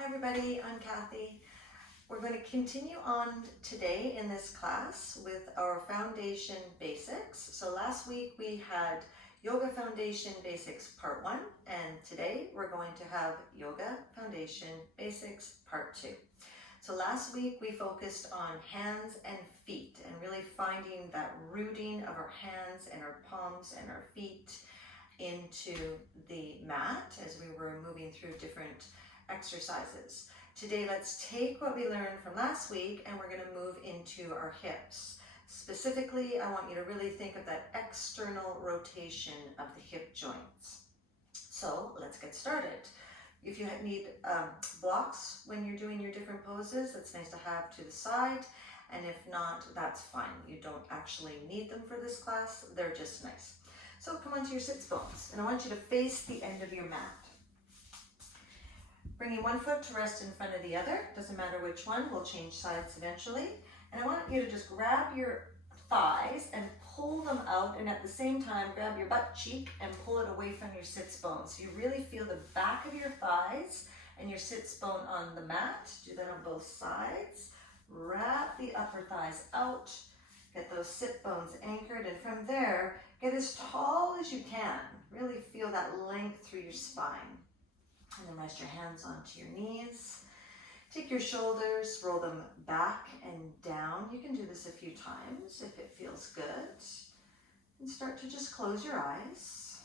Hi everybody, I'm Cathy. We're going to continue on today in this class with our foundation basics. So last week we had Yoga Foundation Basics Part 1, and today we're going to have Yoga Foundation Basics Part 2. So last week we focused on hands and feet and really finding that rooting of our hands and our palms and our feet into the mat as we were moving through different exercises. Today, let's take what we learned from last week and we're going to move into our hips. Specifically, I want you to really think of that external rotation of the hip joints. So let's get started. If you need blocks when you're doing your different poses, that's nice to have to the side. And if not, that's fine. You don't actually need them for this class. They're just nice. So come onto your sits bones, and I want you to face the end of your mat. Bringing one foot to rest in front of the other, doesn't matter which one, we'll change sides eventually. And I want you to just grab your thighs and pull them out, and at the same time, grab your butt cheek and pull it away from your sits bones. So you really feel the back of your thighs and your sits bone on the mat. Do that on both sides. Wrap the upper thighs out, get those sit bones anchored, and from there, get as tall as you can. Really feel that length through your spine. And then rest your hands onto your knees. Take your shoulders, roll them back and down. You can do this a few times if it feels good. And start to just close your eyes.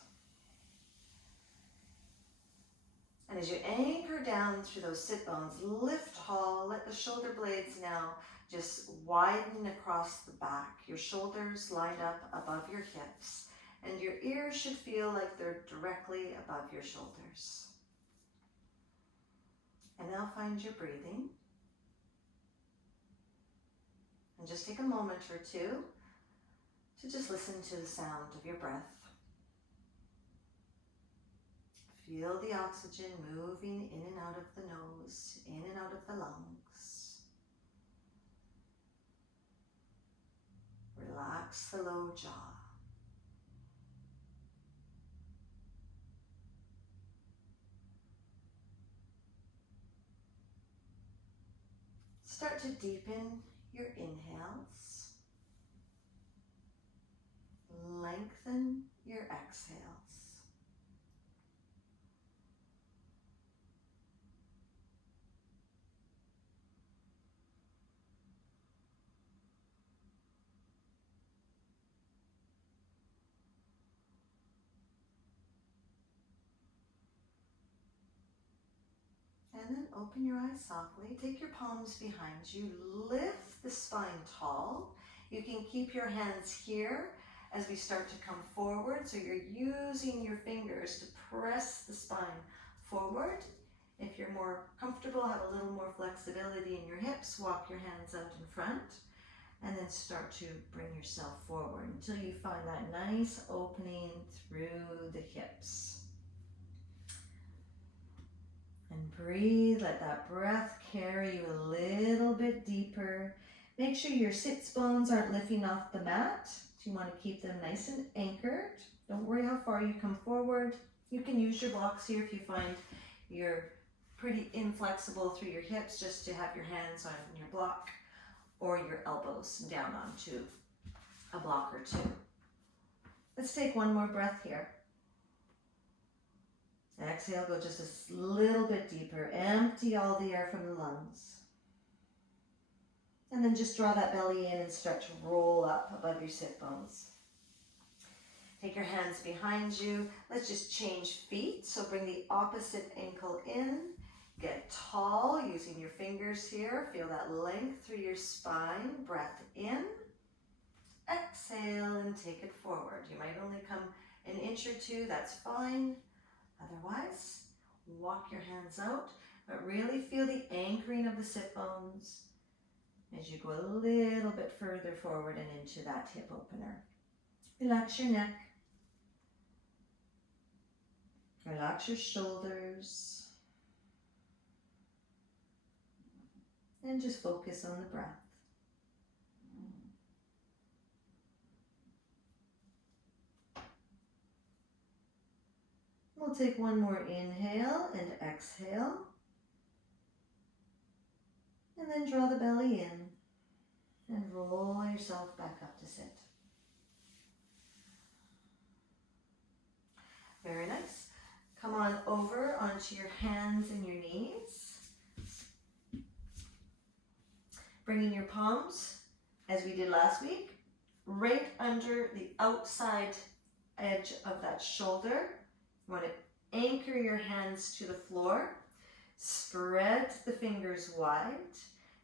And as you anchor down through those sit bones, lift tall, let the shoulder blades now just widen across the back. Your shoulders lined up above your hips, and your ears should feel like they're directly above your shoulders. And now find your breathing. And just take a moment or two to just listen to the sound of your breath. Feel the oxygen moving in and out of the nose, in and out of the lungs. Relax the low jaw. Start to deepen your inhales. Lengthen your exhales. And then open your eyes softly. Take your palms behind you. Lift the spine tall. You can keep your hands here as we start to come forward. So you're using your fingers to press the spine forward. If you're more comfortable, have a little more flexibility in your hips, walk your hands out in front. And then start to bring yourself forward until you find that nice opening through the hips. And breathe, let that breath carry you a little bit deeper. Make sure your sits bones aren't lifting off the mat. So you want to keep them nice and anchored. Don't worry how far you come forward. You can use your blocks here if you find you're pretty inflexible through your hips, just to have your hands on your block or your elbows down onto a block or two. Let's take one more breath here. Exhale, go just a little bit deeper. Empty all the air from the lungs. And then just draw that belly in and start to roll up above your sit bones. Take your hands behind you. Let's just change feet. So bring the opposite ankle in. Get tall using your fingers here. Feel that length through your spine. Breath in. Exhale and take it forward. You might only come an inch or two. That's fine. Otherwise, walk your hands out, but really feel the anchoring of the sit bones as you go a little bit further forward and into that hip opener. Relax your neck. Relax your shoulders. And just focus on the breath. We'll take one more inhale and exhale. then draw the belly in and roll yourself back up to sit. Very nice. Come on over onto your hands and your knees. Bringing your palms, as we did last week, right under the outside edge of that shoulder. You want to anchor your hands to the floor. Spread the fingers wide.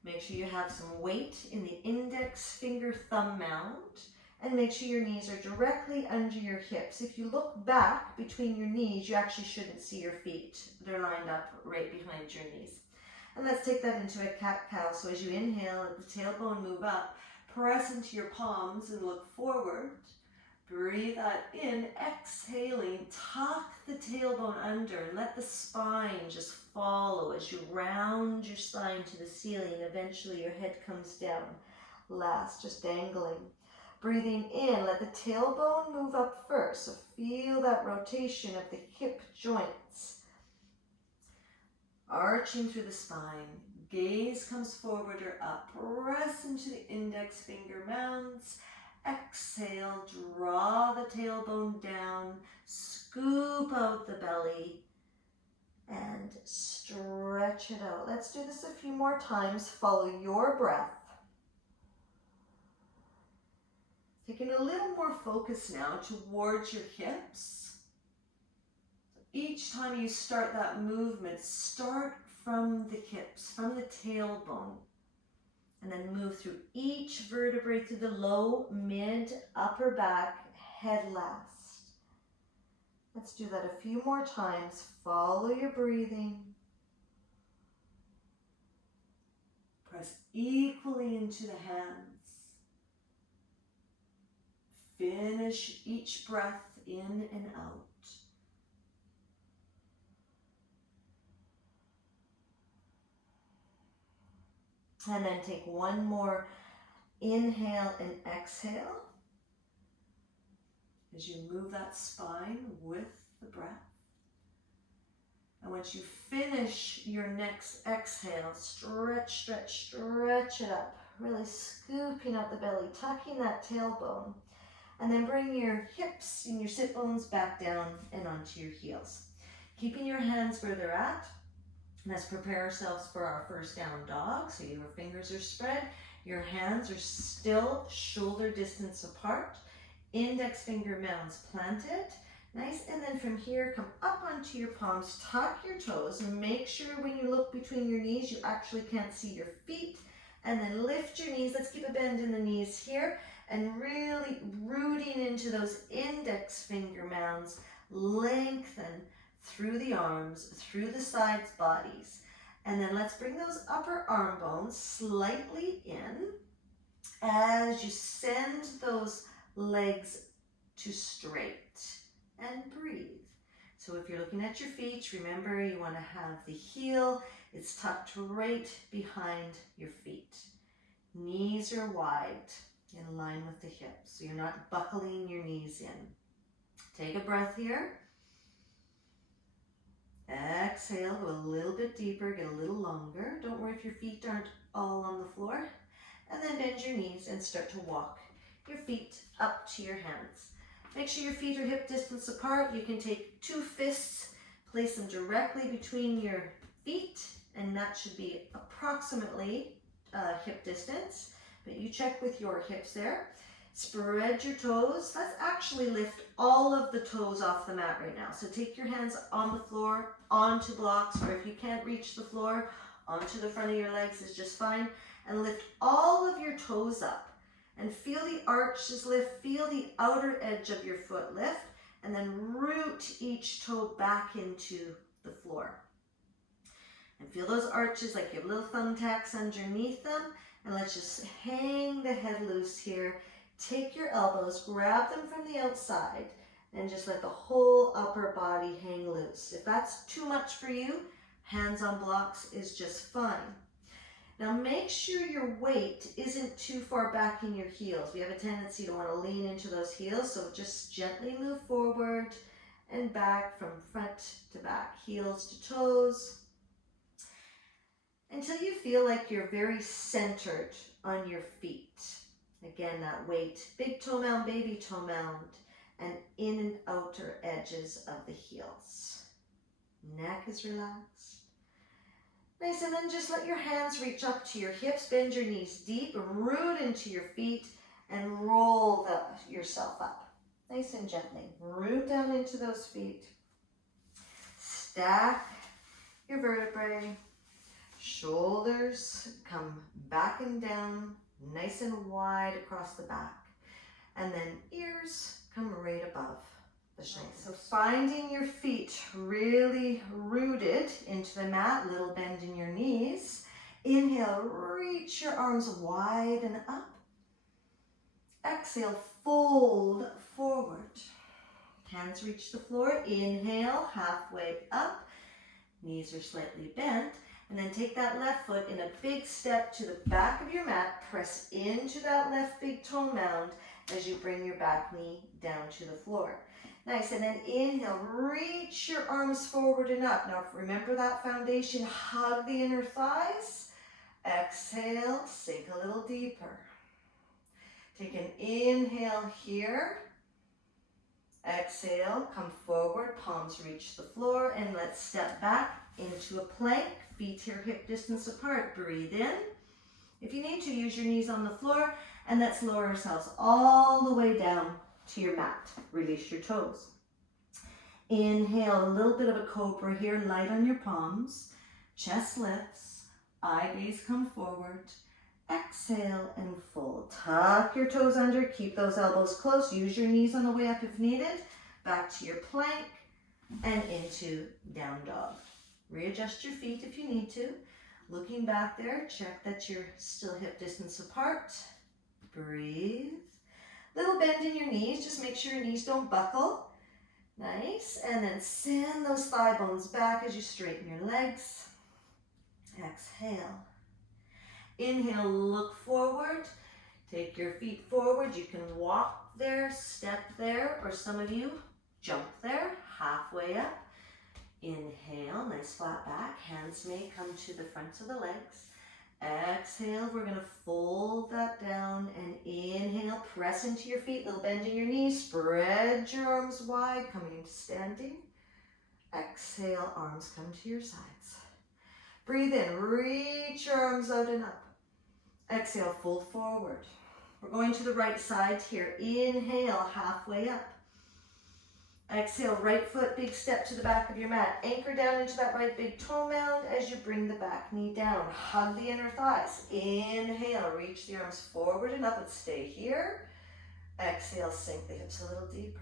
Make sure you have some weight in the index finger thumb mound. And make sure your knees are directly under your hips. If you look back between your knees, you actually shouldn't see your feet. They're lined up right behind your knees. And let's take that into a cat-cow. So as you inhale, let the tailbone move up. Press into your palms and look forward. Breathe that in, exhaling, tuck the tailbone under and let the spine just follow as you round your spine to the ceiling. Eventually your head comes down. Last, just dangling. Breathing in, let the tailbone move up first. So feel that rotation of the hip joints. Arching through the spine. Gaze comes forward or up. Press into the index finger mounds. Exhale, draw the tailbone down, scoop out the belly, and stretch it out. Let's do this a few more times. Follow your breath. Taking a little more focus now towards your hips. Each time you start that movement, start from the hips, from the tailbone. And then move through each vertebrae through the low, mid, upper back, head last. Let's do that a few more times. Follow your breathing. Press equally into the hands. Finish each breath in and out. And then take one more inhale and exhale as you move that spine with the breath. And once you finish your next exhale, stretch, stretch, stretch it up. Really scooping out the belly, tucking that tailbone. And then bring your hips and your sit bones back down and onto your heels. Keeping your hands where they're at. Let's prepare ourselves for our first down dog. So your fingers are spread, your hands are still shoulder distance apart, index finger mounds planted. Nice, and then from here, come up onto your palms, tuck your toes, and make sure when you look between your knees, you actually can't see your feet. And then lift your knees. Let's keep a bend in the knees here, and really rooting into those index finger mounds. Lengthen through the arms, through the sides bodies. And then let's bring those upper arm bones slightly in as you send those legs to straight and breathe. So if you're looking at your feet, remember you want to have the heel, it's tucked right behind your feet. Knees are wide in line with the hips, so you're not buckling your knees in. Take a breath here. Exhale, go a little bit deeper, get a little longer. Don't worry if your feet aren't all on the floor. And then bend your knees and start to walk your feet up to your hands. Make sure your feet are hip distance apart. You can take 2 fists, place them directly between your feet, and that should be approximately hip distance. But you check with your hips there. Spread your toes. Let's actually lift all of the toes off the mat right now. So take your hands on the floor, onto blocks, or if you can't reach the floor, onto the front of your legs is just fine. And lift all of your toes up. And feel the arches lift, feel the outer edge of your foot lift, and then root each toe back into the floor. And feel those arches like you have little thumbtacks underneath them. And let's just hang the head loose here. Take your elbows, grab them from the outside, and just let the whole upper body hang loose. If that's too much for you, hands on blocks is just fine. Now make sure your weight isn't too far back in your heels. We have a tendency to want to lean into those heels, so just gently move forward and back from front to back, heels to toes. And until you feel like you're very centered on your feet. Again, that weight, big toe mound, baby toe mound, and in and outer edges of the heels. Neck is relaxed. Nice, and then just let your hands reach up to your hips, bend your knees deep, root into your feet, and roll yourself up. Nice and gently. Root down into those feet. Stack your vertebrae. Shoulders come back and down, nice and wide across the back. And then ears come right above the shoulders. So finding your feet really rooted into the mat, little bend in your knees. Inhale, reach your arms wide and up. Exhale, fold forward. Hands reach the floor. Inhale, halfway up. Knees are slightly bent. And then take that left foot in a big step to the back of your mat. Press into that left big toe mound as you bring your back knee down to the floor. Nice, and then inhale, reach your arms forward and up. Now remember that foundation, hug the inner thighs. Exhale, sink a little deeper. Take an inhale here. Exhale, come forward, palms reach the floor, and let's step back into a plank. Feet here hip distance apart. Breathe in. If you need to, use your knees on the floor, and let's lower ourselves all the way down to your mat. Release your toes. Inhale, a little bit of a cobra here, light on your palms. Chest lifts, eye gaze come forward. Exhale and fold. Tuck your toes under, keep those elbows close. Use your knees on the way up if needed. Back to your plank and into down dog. Readjust your feet if you need to. Looking back there, check that you're still hip distance apart. Breathe. Little bend in your knees, just make sure your knees don't buckle. Nice, and then send those thigh bones back as you straighten your legs. Exhale. Inhale, look forward. Take your feet forward. You can walk there, step there, or some of you jump there, halfway up. Inhale, nice flat back. Hands may come to the fronts of the legs. Exhale, we're going to fold that down and inhale, press into your feet, little bend in your knees, spread your arms wide, coming into standing. Exhale, arms come to your sides. Breathe in, reach your arms out and up. Exhale, fold forward. We're going to the right side here. Inhale, halfway up. Exhale, right foot, big step to the back of your mat. Anchor down into that right big toe mound as you bring the back knee down. Hug the inner thighs. Inhale, reach the arms forward and up and stay here. Exhale, sink the hips a little deeper.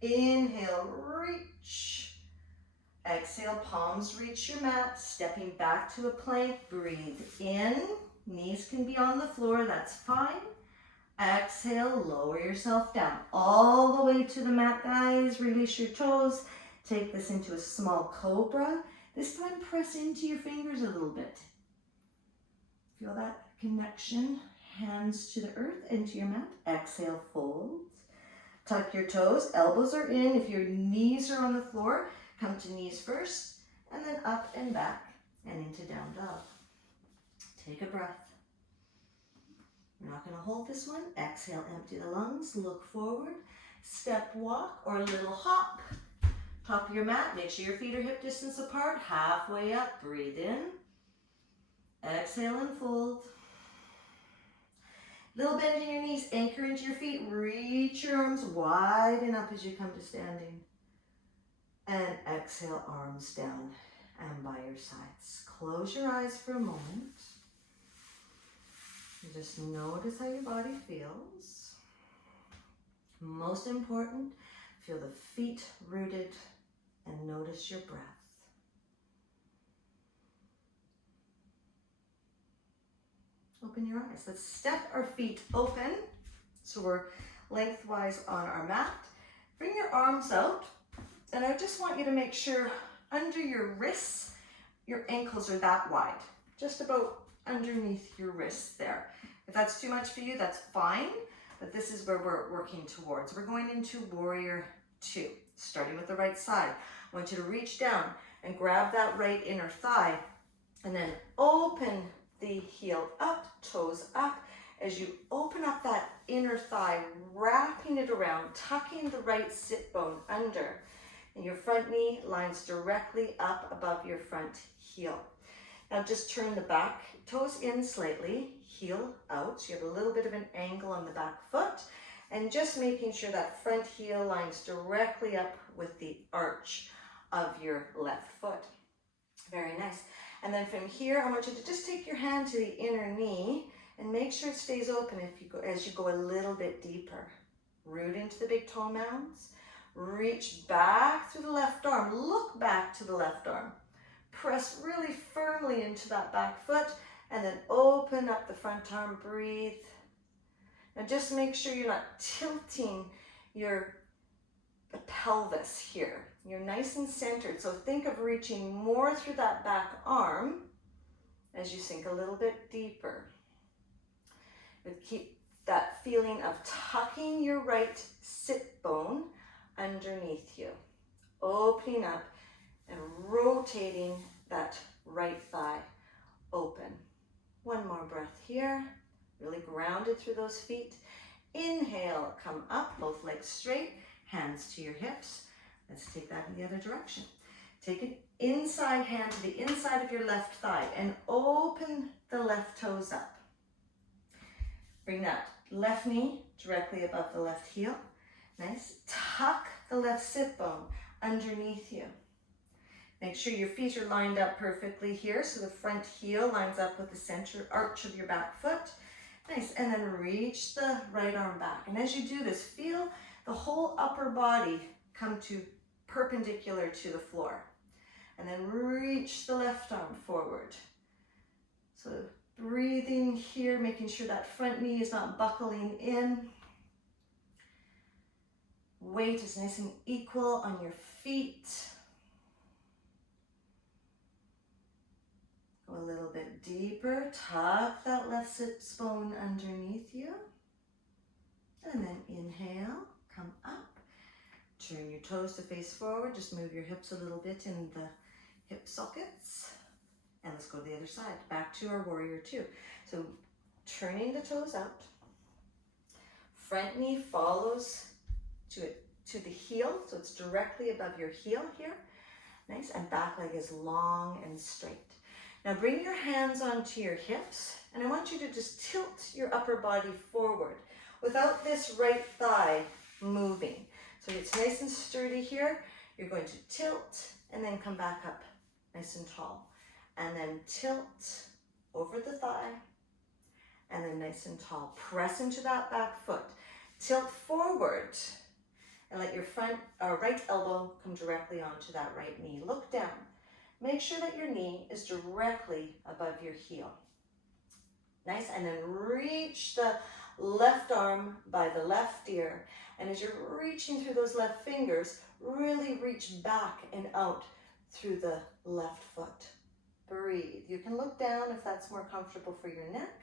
Inhale, reach. Exhale, palms reach your mat, stepping back to a plank. Breathe in. Knees can be on the floor, that's fine. Exhale, lower yourself down all the way to the mat, guys. Release your toes. Take this into a small cobra. This time, press into your fingers a little bit. Feel that connection. Hands to the earth, into your mat. Exhale, fold. Tuck your toes. Elbows are in. If your knees are on the floor, come to knees first, and then up and back, and into down dog. Take a breath. We're not going to hold this one. Exhale, empty the lungs, look forward, step walk or little hop. Top of your mat, make sure your feet are hip distance apart, halfway up, breathe in. Exhale and fold. Little bend in your knees, anchor into your feet, reach your arms wide and up as you come to standing. And exhale, arms down and by your sides. Close your eyes for a moment. And just notice how your body feels. Most important, feel the feet rooted and notice your breath. Open your eyes. Let's step our feet open so we're lengthwise on our mat. Bring your arms out, and I just want you to make sure under your wrists, your ankles are that wide, just about underneath your wrists there. If that's too much for you, that's fine, but this is where we're working towards. We're going into Warrior 2, starting with the right side. I want you to reach down and grab that right inner thigh And then open the heel up, toes up. As you open up that inner thigh, wrapping it around, tucking the right sit bone under. And your front knee lines directly up above your front heel. Now just turn the back toes in slightly, heel out. So you have a little bit of an angle on the back foot. And just making sure that front heel lines directly up with the arch of your left foot. Very nice. And then from here, I want you to just take your hand to the inner knee and make sure it stays open as you go a little bit deeper. Root into the big toe mounds. Reach back through the left arm. Look back to the left arm. Press really firmly into that back foot and then open up the front arm. Breathe. Now just make sure you're not tilting your pelvis here. You're nice and centered. So think of reaching more through that back arm as you sink a little bit deeper. But keep that feeling of tucking your right sit bone underneath you. Opening up and rotating that right thigh open. One more breath here. Really grounded through those feet. Inhale, come up, both legs straight, hands to your hips. Let's take that in the other direction. Take an inside hand to the inside of your left thigh and open the left toes up. Bring that left knee directly above the left heel. Nice. Tuck the left sit bone underneath you. Make sure your feet are lined up perfectly here so the front heel lines up with the center arch of your back foot. Nice. And then reach the right arm back. And as you do this, feel the whole upper body come to perpendicular to the floor. And then reach the left arm forward. So breathing here, making sure that front knee is not buckling in. Weight is nice and equal on your feet. Go a little bit deeper. Tuck that left sit bone underneath you. And then inhale, come up. Turn your toes to face forward. Just move your hips a little bit in the hip sockets. And let's go to the other side. Back to our warrior two. So turning the toes out. Front knee follows to the heel. So it's directly above your heel here. Nice. And back leg is long and straight. Now bring your hands onto your hips. And I want you to just tilt your upper body forward without this right thigh moving. So it's nice and sturdy here. You're going to tilt and then come back up nice and tall. And then tilt over the thigh and then nice and tall. Press into that back foot. Tilt forward and let your right elbow come directly onto that right knee. Look down. Make sure that your knee is directly above your heel. Nice. And then reach the left arm by the left ear. And as you're reaching through those left fingers, really reach back and out through the left foot. Breathe. You can look down if that's more comfortable for your neck,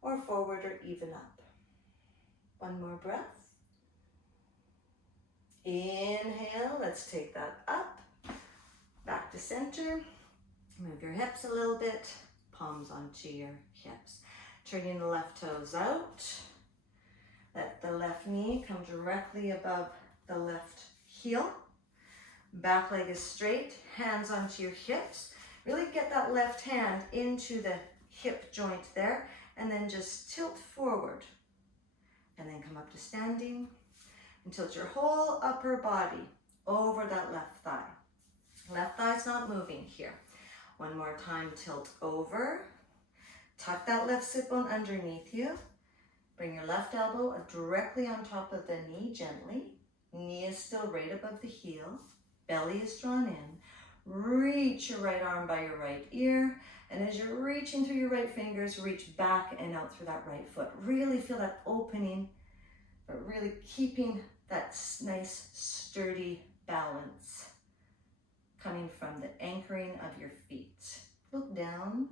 or forward or even up. One more breath. Inhale. Let's take that up. Back to center. Move your hips a little bit. Palms onto your hips. Turning the left toes out. Let the left knee come directly above the left heel. Back leg is straight. Hands onto your hips. Really get that left hand into the hip joint there. And then just tilt forward. And then come up to standing. And tilt your whole upper body over that left thigh. Left thigh's not moving here. One more time, tilt over. Tuck that left sit bone underneath you. Bring your left elbow directly on top of the knee gently. Knee is still right above the heel. Belly is drawn in. Reach your right arm by your right ear. And as you're reaching through your right fingers, reach back and out through that right foot. Really feel that opening, but really keeping that nice, sturdy balance coming from the anchoring of your feet. Look down,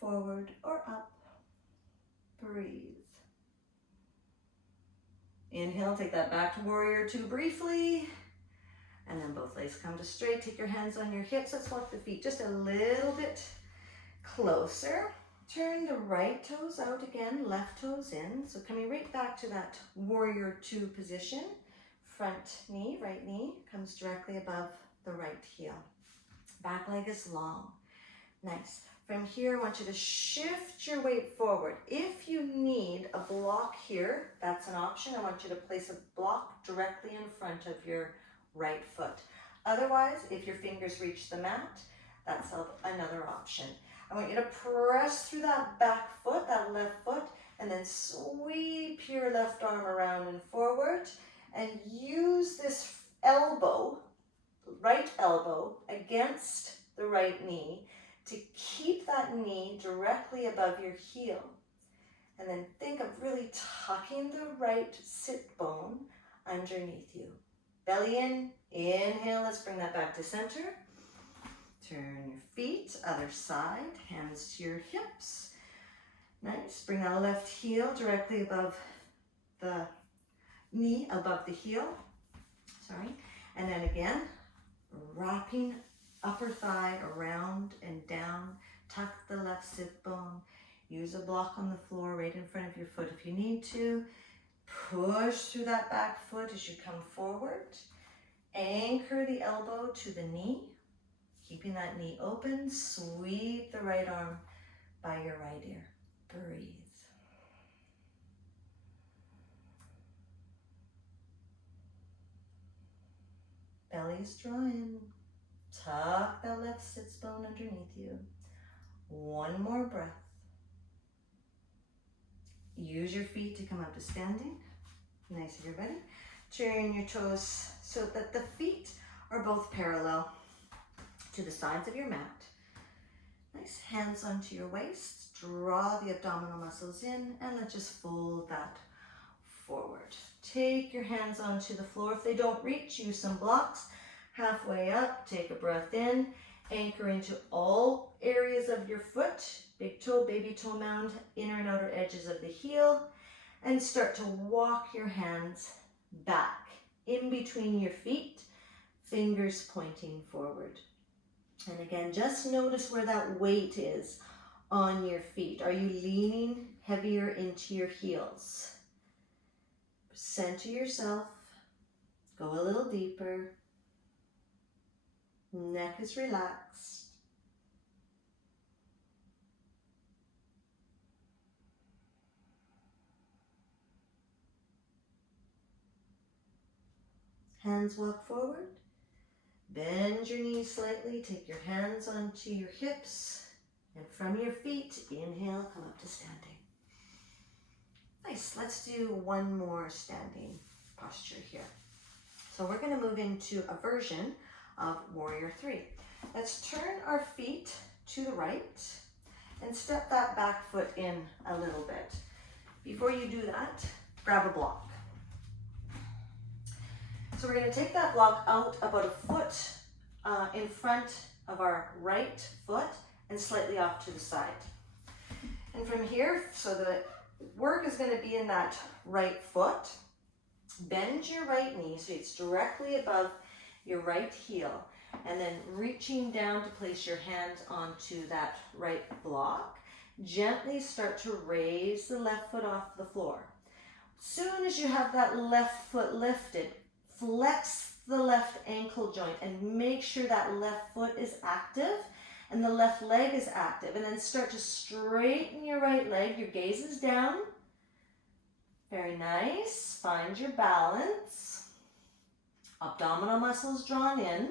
forward, or up. Breathe. Inhale, take that back to warrior two briefly. And then both legs come to straight. Take your hands on your hips. Let's walk the feet just a little bit Closer. Turn the right toes out again, left toes in. So coming right back to that warrior two position. Front knee, right knee, comes directly above the right heel. Back leg is long. Nice. From here, I want you to shift your weight forward. If you need a block here, that's an option. I want you to place a block directly in front of your right foot. Otherwise, if your fingers reach the mat, that's another option. I want you to press through that back foot, that left foot, and then sweep your left arm around and forward, and use this elbow, right elbow, against the right knee to keep that knee directly above your heel. And then think of really tucking the right sit bone underneath you. Belly in, inhale, let's bring that back to center. Turn your feet, other side, hands to your hips. Nice, bring that left heel directly above the knee, above the heel, sorry. And then again, wrapping upper thigh around and down, tuck the left sit bone, use a block on the floor right in front of your foot if you need to. Push through that back foot as you come forward. Anchor the elbow to the knee, keeping that knee open. Sweep the right arm by your right ear. Breathe. Belly's drawing. Tuck that left sits bone underneath you. One more breath. Use your feet to come up to standing. Nice, everybody. Turn your toes so that the feet are both parallel to the sides of your mat. Nice, hands onto your waist. Draw the abdominal muscles in, and let's just fold that forward. Take your hands onto the floor. If they don't reach, use some blocks. Halfway up, take a breath in, anchor into all areas of your foot, big toe, baby toe mound, inner and outer edges of the heel, and start to walk your hands back in between your feet, fingers pointing forward. And again, just notice where that weight is on your feet. Are you leaning heavier into your heels? Center yourself, go a little deeper. Neck is relaxed. Hands walk forward. Bend your knees slightly. Take your hands onto your hips. And from your feet, inhale, come up to standing. Nice. Let's do one more standing posture here. So we're going to move into a version of Warrior 3. Let's turn our feet to the right and step that back foot in a little bit. Before you do that, grab a block. So we're going to take that block out about a foot in front of our right foot and slightly off to the side. And from here, so the work is going to be in that right foot. Bend your right knee so it's directly above your right heel, and then reaching down to place your hand onto that right block. Gently start to raise the left foot off the floor. Soon as you have that left foot lifted, flex the left ankle joint and make sure that left foot is active and the left leg is active. And then start to straighten your right leg. Your gaze is down. Very nice. Find your balance. Abdominal muscles drawn in.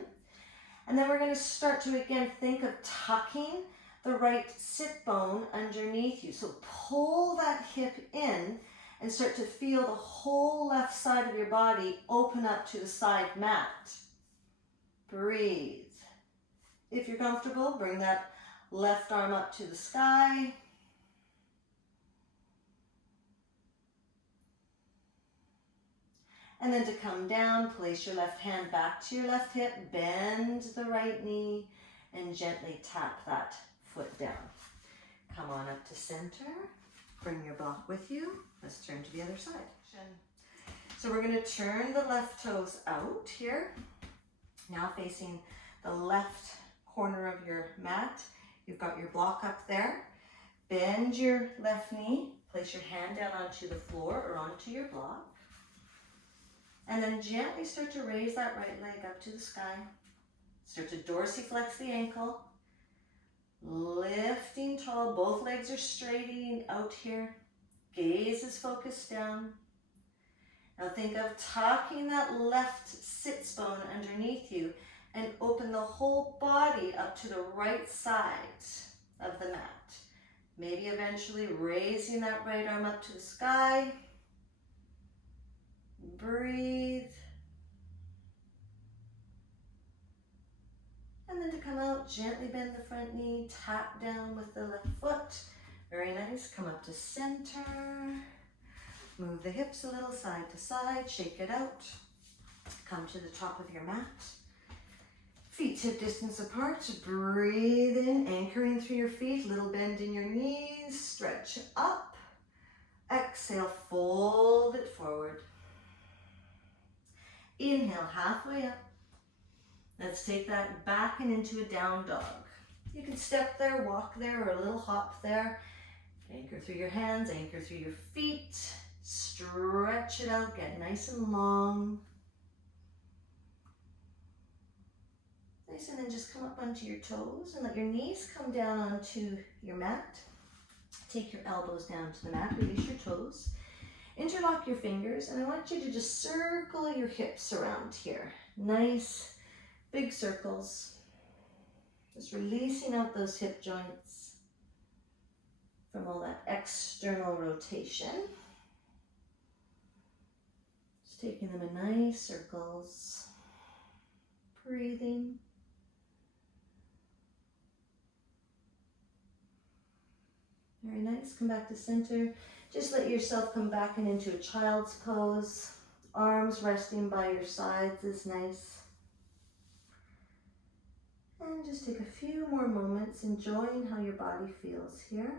And then we're going to start to again think of tucking the right sit bone underneath you. So pull that hip in and start to feel the whole left side of your body open up to the side mat. Breathe. If you're comfortable, bring that left arm up to the sky. And then to come down, place your left hand back to your left hip, bend the right knee, and gently tap that foot down. Come on up to center. Bring your block with you. Let's turn to the other side. So we're going to turn the left toes out here. Now facing the left corner of your mat. You've got your block up there. Bend your left knee, place your hand down onto the floor or onto your block. And then gently start to raise that right leg up to the sky. Start to dorsiflex the ankle. Lifting tall, both legs are straightening out here. Gaze is focused down. Now think of tucking that left sits bone underneath you and open the whole body up to the right side of the mat. Maybe eventually raising that right arm up to the sky. Breathe. And then to come out, gently bend the front knee, tap down with the left foot. Very nice. Come up to center. Move the hips a little side to side, shake it out. Come to the top of your mat. Feet hip distance apart. Breathe in, anchoring through your feet, little bend in your knees, stretch up. Exhale, fold it forward. Inhale, halfway up. Let's take that back and into a down dog. You can step there, walk there, or a little hop there. Anchor through your hands, anchor through your feet. Stretch it out, get nice and long. Nice, and then just come up onto your toes and let your knees come down onto your mat. Take your elbows down to the mat, release your toes. Interlock your fingers, and I want you to just circle your hips around here. Nice, big circles. Just releasing out those hip joints from all that external rotation. Just taking them in nice circles. Breathing. Very nice. Come back to center. Just let yourself come back and into a child's pose. Arms resting by your sides is nice. And just take a few more moments enjoying how your body feels here.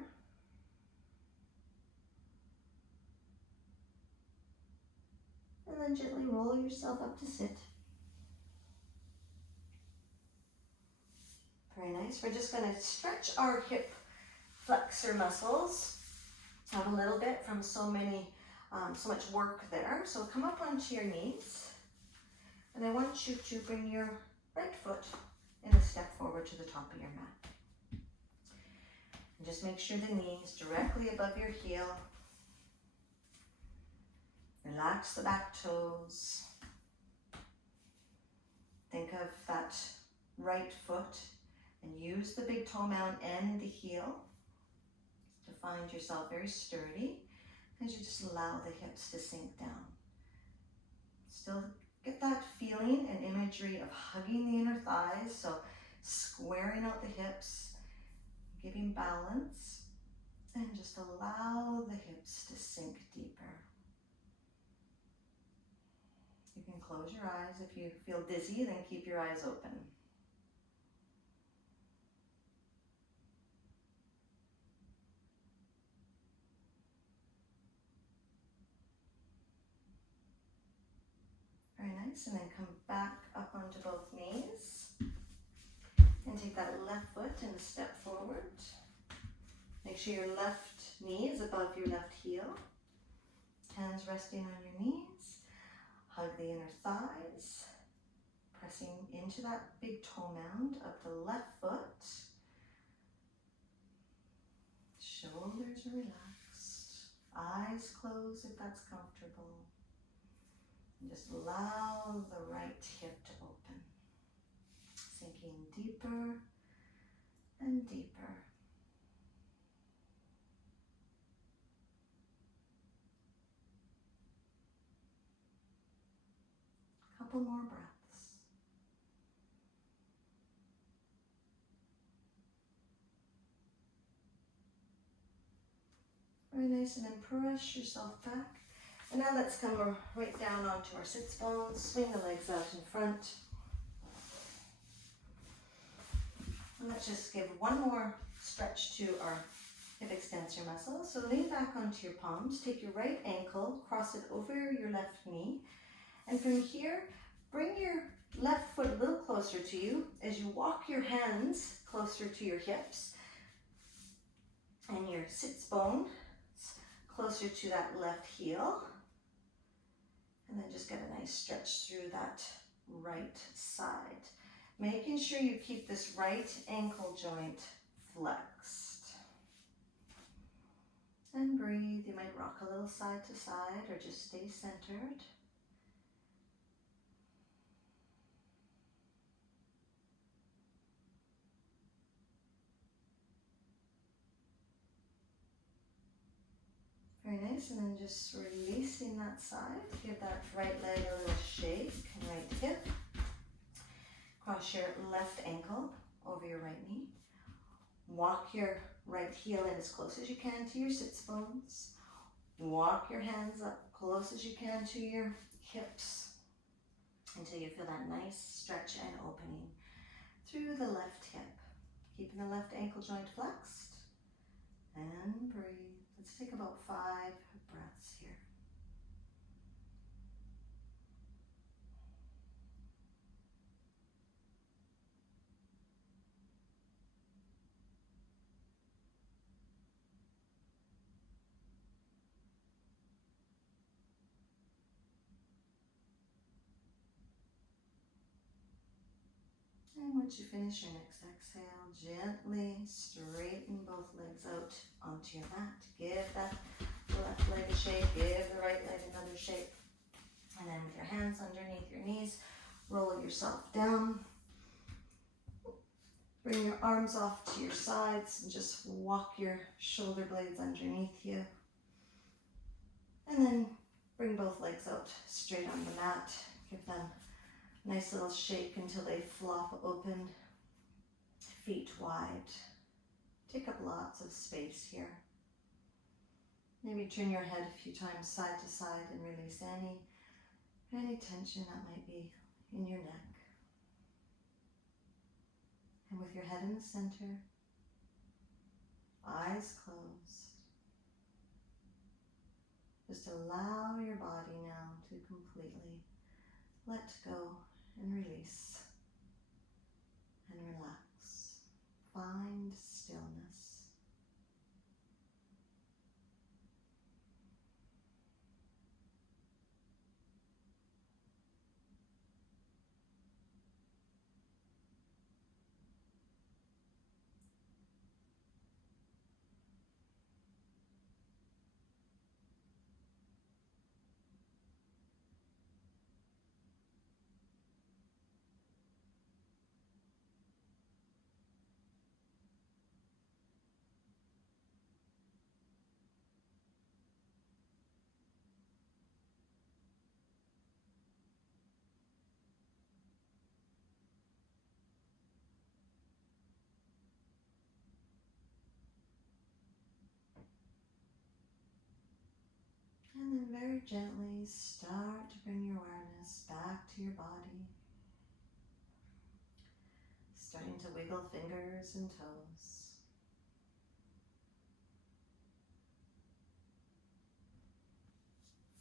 And then gently roll yourself up to sit. Very nice. We're just going to stretch our hip flexor muscles out a little bit from so much work there. So come up onto your knees, and I want you to bring your right foot in a step forward to the top of your mat. And just make sure the knee is directly above your heel. Relax the back toes. Think of that right foot and use the big toe mound and the heel to find yourself very sturdy as you just allow the hips to sink down. Still get that feeling and imagery of hugging the inner thighs, so squaring out the hips, giving balance, and just allow the hips to sink deeper. You can close your eyes. If you feel dizzy, then keep your eyes open. Very nice, and then come back up onto both knees. And take that left foot and step forward. Make sure your left knee is above your left heel. Hands resting on your knees. Hug the inner thighs. Pressing into that big toe mound of the left foot. Shoulders are relaxed. Eyes closed if that's comfortable. And just allow the right hip to open. Sinking deeper and deeper. Couple more breaths. Very nice, and then press yourself back. And now let's come right down onto our sits bones. Swing the legs out in front. And let's just give one more stretch to our hip extensor muscles. So lean back onto your palms. Take your right ankle, cross it over your left knee. And from here, bring your left foot a little closer to you as you walk your hands closer to your hips. and your sits bone closer to that left heel. And then just get a nice stretch through that right side. Making sure you keep this right ankle joint flexed. And breathe. You might rock a little side to side or just stay centered. Very nice, and then just releasing that side. Give that right leg a little shake, right hip. Cross your left ankle over your right knee. Walk your right heel in as close as you can to your sits bones. Walk your hands up close as you can to your hips until you feel that nice stretch and opening through the left hip. Keeping the left ankle joint flexed. And breathe. Let's take about 5 breaths here. And once you finish your next exhale, gently straighten both legs out onto your mat. Give that left leg a shake, give the right leg another shake. And then with your hands underneath your knees, roll yourself down. Bring your arms off to your sides and just walk your shoulder blades underneath you. And then bring both legs out straight on the mat. Give them a nice little shake until they flop open, feet wide. Take up lots of space here. Maybe turn your head a few times side to side and release any tension that might be in your neck. And with your head in the center, eyes closed, just allow your body now to completely let go and release and relax. Find stillness. And then very gently start to bring your awareness back to your body. Starting to wiggle fingers and toes.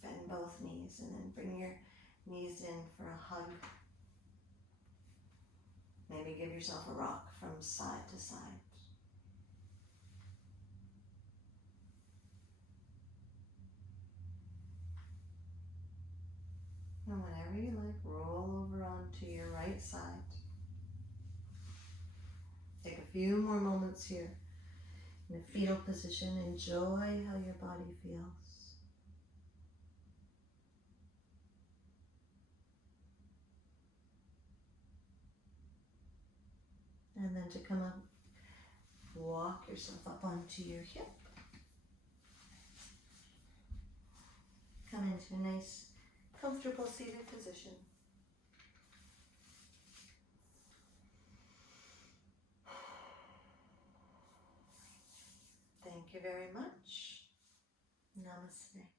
Bend both knees and then bring your knees in for a hug. Maybe give yourself a rock from side to side. And whenever you like, roll over onto your right side. Take a few more moments here in a fetal position. Enjoy how your body feels. And then to come up, walk yourself up onto your hip. Come into a nice, comfortable seated position. Thank you very much. Namaste.